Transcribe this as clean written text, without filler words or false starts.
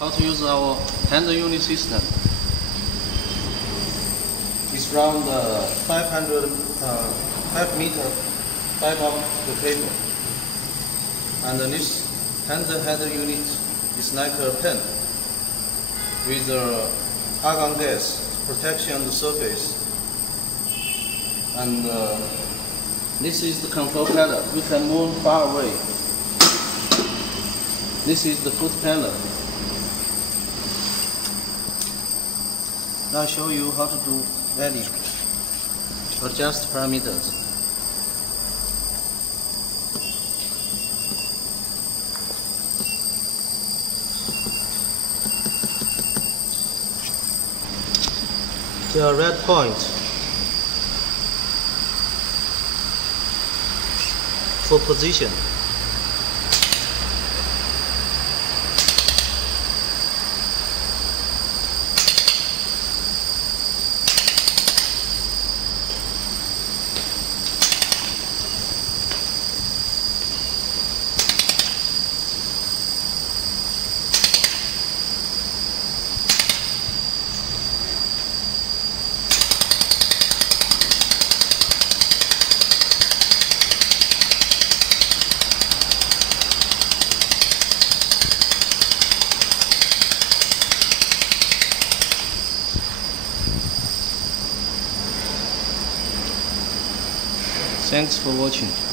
How to use our hand unit system. It's around 5 meter 5 up the cable. And this hand unit is like a pen with argon gas protection on the surface. And this is the control panel. You can move far away. This is the foot panel. Now I'll show you how to do welding. Adjust parameters. The red point for position. Thanks for watching.